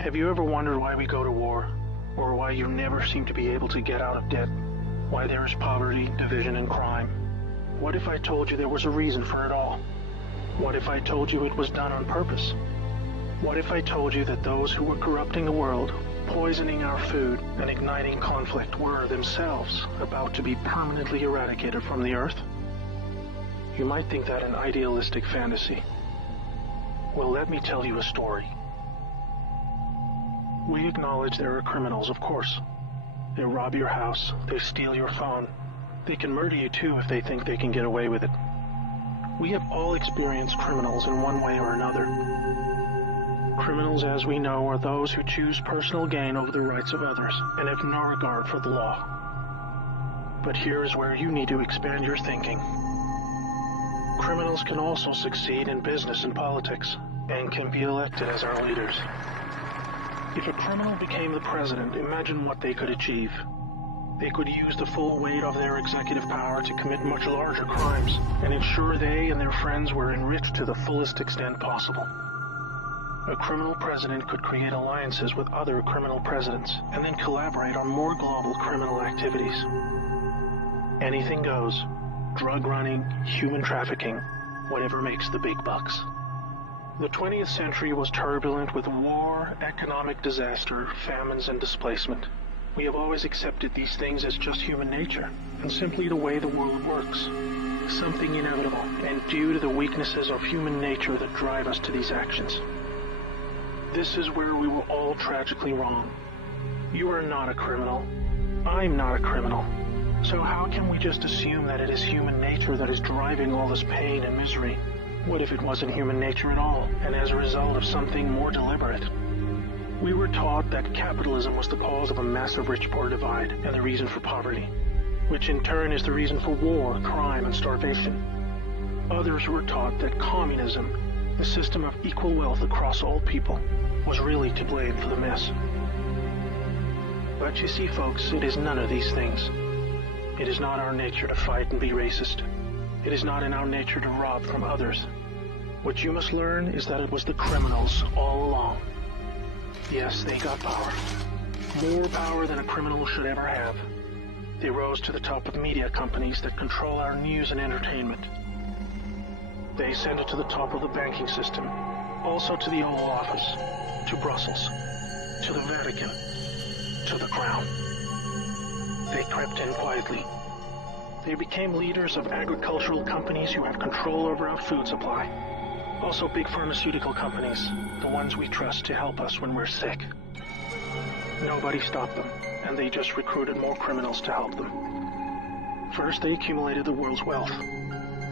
Have you ever wondered why we go to war? Or why you never seem to be able to get out of debt? Why there is poverty, division, and crime? What if I told you there was a reason for it all? What if I told you it was done on purpose? What if I told you that those who were corrupting the world, poisoning our food, and igniting conflict were themselves about to be permanently eradicated from the earth? You might think that an idealistic fantasy. Well, let me tell you a story. We acknowledge there are criminals, of course. They rob your house, they steal your phone. They can murder you too if they think they can get away with it. We have all experienced criminals in one way or another. Criminals, as we know, are those who choose personal gain over the rights of others and have no regard for the law. But here's where you need to expand your thinking. Criminals can also succeed in business and politics and can be elected as our leaders. If a criminal became the president, imagine what they could achieve. They could use the full weight of their executive power to commit much larger crimes and ensure they and their friends were enriched to the fullest extent possible. A criminal president could create alliances with other criminal presidents and then collaborate on more global criminal activities. Anything goes. Drug running, human trafficking, whatever makes the big bucks. The 20th century was turbulent with war, economic disaster, famines, and displacement. We have always accepted these things as just human nature, and simply the way the world works. Something inevitable, and due to the weaknesses of human nature that drive us to these actions. This is where we were all tragically wrong. You are not a criminal. I'm not a criminal. So how can we just assume that it is human nature that is driving all this pain and misery? What if it wasn't human nature at all, and as a result of something more deliberate? We were taught that capitalism was the cause of a massive rich-poor divide and the reason for poverty, which in turn is the reason for war, crime, and starvation. Others were taught that communism, the system of equal wealth across all people, was really to blame for the mess. But you see, folks, it is none of these things. It is not our nature to fight and be racist. It is not in our nature to rob from others. What you must learn is that it was the criminals all along. Yes, they got power. More power than a criminal should ever have. They rose to the top of media companies that control our news and entertainment. They ascended to the top of the banking system, also to the Oval Office, to Brussels, to the Vatican, to the Crown. They crept in quietly. They became leaders of agricultural companies who have control over our food supply. Also big pharmaceutical companies, the ones we trust to help us when we're sick. Nobody stopped them, and they just recruited more criminals to help them. First, they accumulated the world's wealth.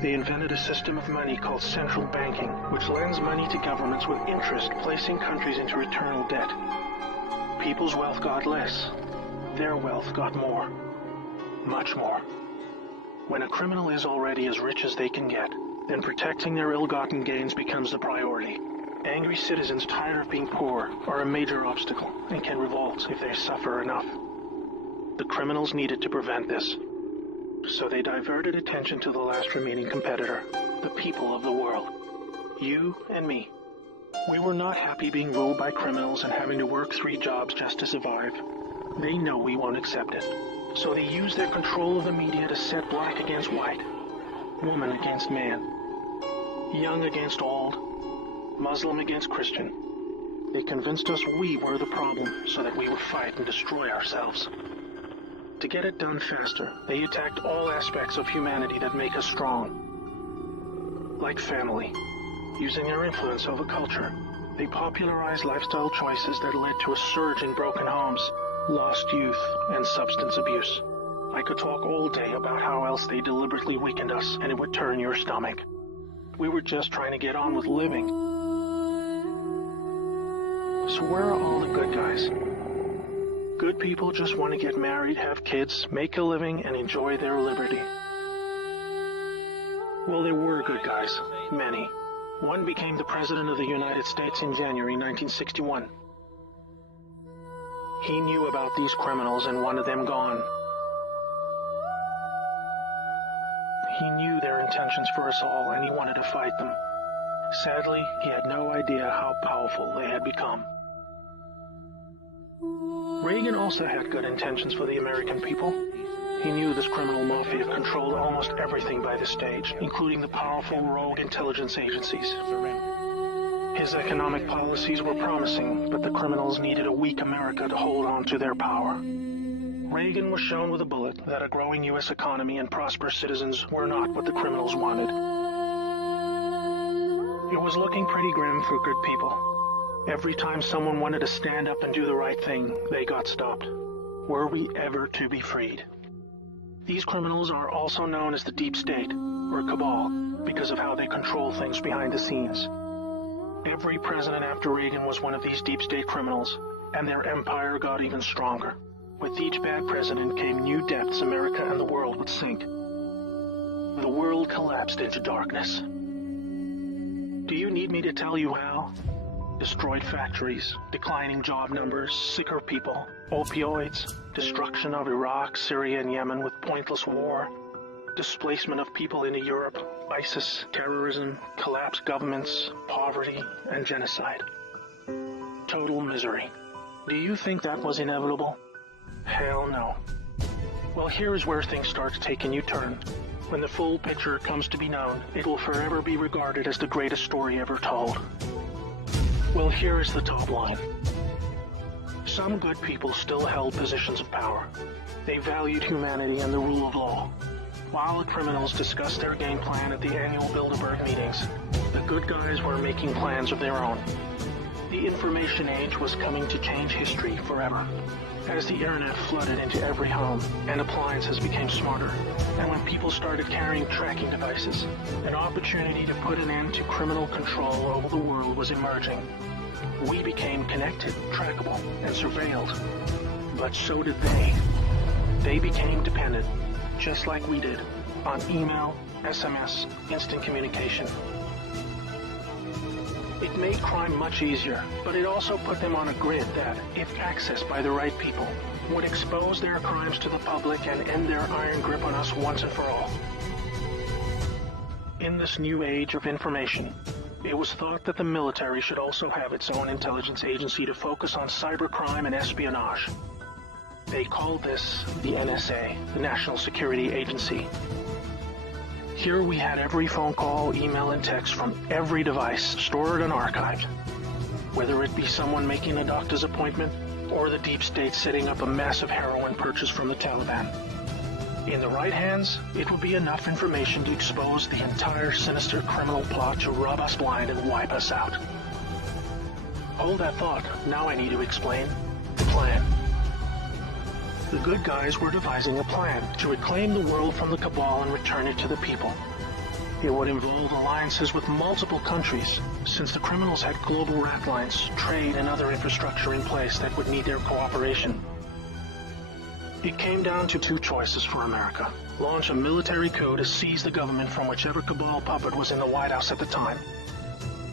They invented a system of money called central banking, which lends money to governments with interest, placing countries into eternal debt. People's wealth got less. Their wealth got more. Much more. When a criminal is already as rich as they can get, then protecting their ill-gotten gains becomes the priority. Angry citizens tired of being poor are a major obstacle and can revolt if they suffer enough. The criminals needed to prevent this. So they diverted attention to the last remaining competitor, the people of the world. You and me. We were not happy being ruled by criminals and having to work 3 jobs just to survive. They know we won't accept it. So they use their control of the media to set black against white, woman against man, young against old, Muslim against Christian. They convinced us we were the problem so that we would fight and destroy ourselves. To get it done faster, they attacked all aspects of humanity that make us strong. Like family, using their influence over culture. They popularized lifestyle choices that led to a surge in broken homes, lost youth, and substance abuse. I could talk all day about how else they deliberately weakened us, and it would turn your stomach. We were just trying to get on with living. So where are all the good guys? Good people just want to get married, have kids, make a living, and enjoy their liberty. Well, there were good guys. Many. One became the President of the United States in January 1961. He knew about these criminals and wanted them gone. He knew their intentions for us all, and he wanted to fight them. Sadly, he had no idea how powerful they had become. Reagan also had good intentions for the American people. He knew this criminal mafia controlled almost everything by this stage, including the powerful rogue intelligence agencies. His economic policies were promising, but the criminals needed a weak America to hold on to their power. Reagan was shown with a bullet that a growing U.S. economy and prosperous citizens were not what the criminals wanted. It was looking pretty grim for good people. Every time someone wanted to stand up and do the right thing, they got stopped. Were we ever to be freed? These criminals are also known as the Deep State, or Cabal, because of how they control things behind the scenes. Every president after Reagan was one of these Deep State criminals, and their empire got even stronger. With each bad president came new depths America and the world would sink. The world collapsed into darkness. Do you need me to tell you how? Destroyed factories, declining job numbers, sicker people, opioids, destruction of Iraq, Syria, and Yemen with pointless war, displacement of people into Europe, ISIS, terrorism, collapsed governments, poverty, and genocide. Total misery. Do you think that was inevitable? Hell no. Well, here is where things start to take a new turn. When the full picture comes to be known, it will forever be regarded as the greatest story ever told. Well, here is the top line. Some good people still held positions of power. They valued humanity and the rule of law. While the criminals discussed their game plan at the annual Bilderberg meetings, the good guys were making plans of their own. The information age was coming to change history forever. As the internet flooded into every home and appliances became smarter, and when people started carrying tracking devices, an opportunity to put an end to criminal control over the world was emerging. We became connected, trackable, and surveilled. But so did they. They became dependent, just like we did, on email, SMS, instant communication. It made crime much easier, but it also put them on a grid that, if accessed by the right people, would expose their crimes to the public and end their iron grip on us once and for all. In this new age of information, it was thought that the military should also have its own intelligence agency to focus on cybercrime and espionage. They called this the NSA, the National Security Agency. Here we had every phone call, email, and text from every device stored and archived. Whether it be someone making a doctor's appointment, or the deep state setting up a massive heroin purchase from the Taliban. In the right hands, it would be enough information to expose the entire sinister criminal plot to rob us blind and wipe us out. Hold that thought. Now I need to explain the plan. The good guys were devising a plan to reclaim the world from the cabal and return it to the people. It would involve alliances with multiple countries, since the criminals had global rat lines, trade, and other infrastructure in place that would need their cooperation. It came down to two choices for America. Launch a military coup to seize the government from whichever cabal puppet was in the White House at the time.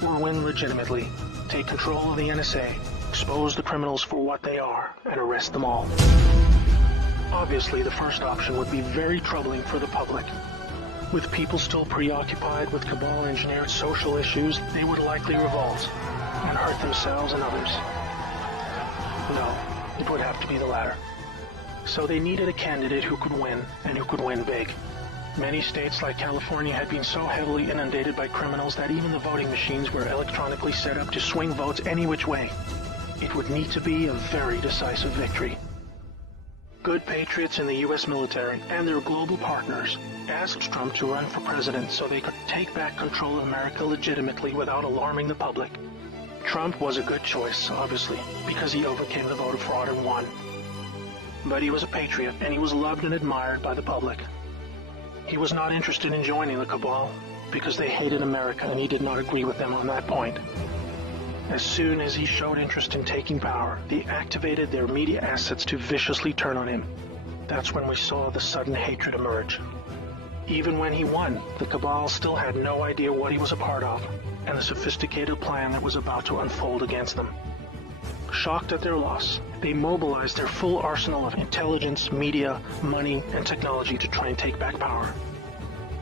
Or win legitimately, take control of the NSA, expose the criminals for what they are, and arrest them all. Obviously, the first option would be very troubling for the public. With people still preoccupied with cabal-engineered social issues, they would likely revolt and hurt themselves and others. No, it would have to be the latter. So they needed a candidate who could win, and who could win big. Many states like California had been so heavily inundated by criminals that even the voting machines were electronically set up to swing votes any which way. It would need to be a very decisive victory. Good patriots in the U.S. military and their global partners asked Trump to run for president so they could take back control of America legitimately without alarming the public. Trump was a good choice, obviously, because he overcame the voter fraud and won. But he was a patriot, and he was loved and admired by the public. He was not interested in joining the cabal, because they hated America and he did not agree with them on that point. As soon as he showed interest in taking power, they activated their media assets to viciously turn on him. That's when we saw the sudden hatred emerge. Even when he won, the cabal still had no idea what he was a part of, and the sophisticated plan that was about to unfold against them. Shocked at their loss, they mobilized their full arsenal of intelligence, media, money, and technology to try and take back power.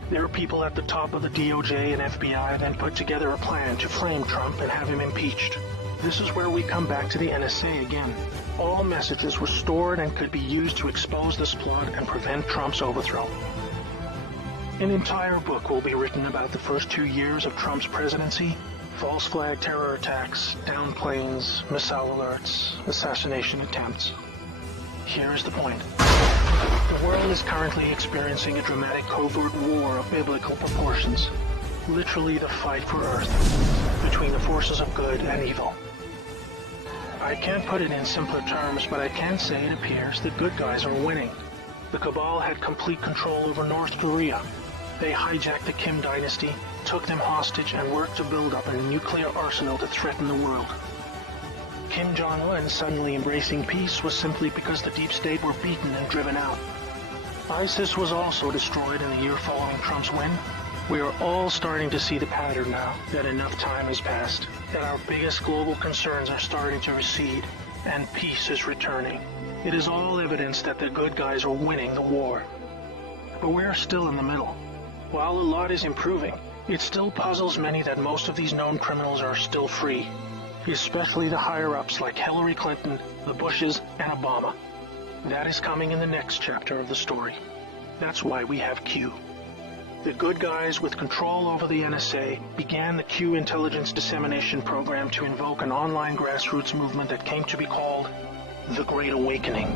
Their people at the top of the DOJ and FBI then put together a plan to frame Trump and have him impeached. This is where we come back to the NSA again. All messages were stored and could be used to expose this plot and prevent Trump's overthrow. An entire book will be written about the first 2 years of Trump's presidency: false flag terror attacks, downed planes, missile alerts, assassination attempts. Here's the point. The world is currently experiencing a dramatic covert war of biblical proportions. Literally the fight for Earth, between the forces of good and evil. I can't put it in simpler terms, but I can say it appears the good guys are winning. The Cabal had complete control over North Korea. They hijacked the Kim dynasty, took them hostage, and worked to build up a nuclear arsenal to threaten the world. Kim Jong-un suddenly embracing peace was simply because the deep state were beaten and driven out. ISIS was also destroyed in the year following Trump's win. We are all starting to see the pattern now, that enough time has passed, that our biggest global concerns are starting to recede, and peace is returning. It is all evidence that the good guys are winning the war. But we are still in the middle. While a lot is improving, it still puzzles many that most of these known criminals are still free, especially the higher-ups like Hillary Clinton, the Bushes, and Obama. That is coming in the next chapter of the story. That's why we have Q. The good guys with control over the NSA began the Q intelligence dissemination program to invoke an online grassroots movement that came to be called the Great Awakening.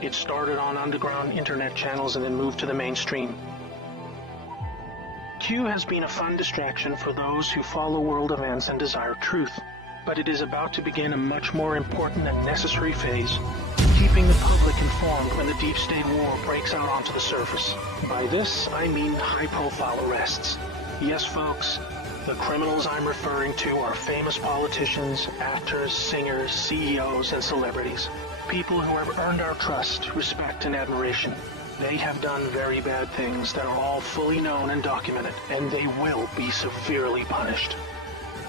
It started on underground internet channels and then moved to the mainstream. Q has been a fun distraction for those who follow world events and desire truth, but it is about to begin a much more important and necessary phase, keeping the public informed when the deep state war breaks out onto the surface. By this, I mean high-profile arrests. Yes, folks, the criminals I'm referring to are famous politicians, actors, singers, CEOs, and celebrities. People who have earned our trust, respect, and admiration. They have done very bad things that are all fully known and documented, and they will be severely punished.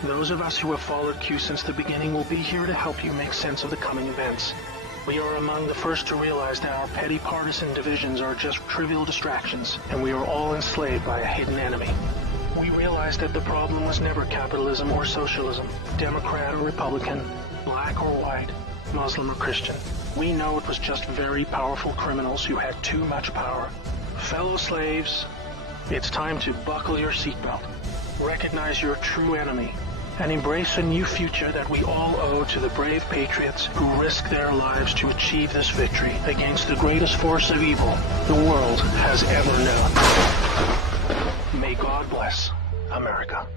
Those of us who have followed Q since the beginning will be here to help you make sense of the coming events. We are among the first to realize that our petty partisan divisions are just trivial distractions, and we are all enslaved by a hidden enemy. We realize that the problem was never capitalism or socialism, Democrat or Republican, black or white, Muslim or Christian. We know it was just very powerful criminals who had too much power. Fellow slaves, it's time to buckle your seatbelt, recognize your true enemy, and embrace a new future that we all owe to the brave patriots who risk their lives to achieve this victory against the greatest force of evil the world has ever known. May God bless America.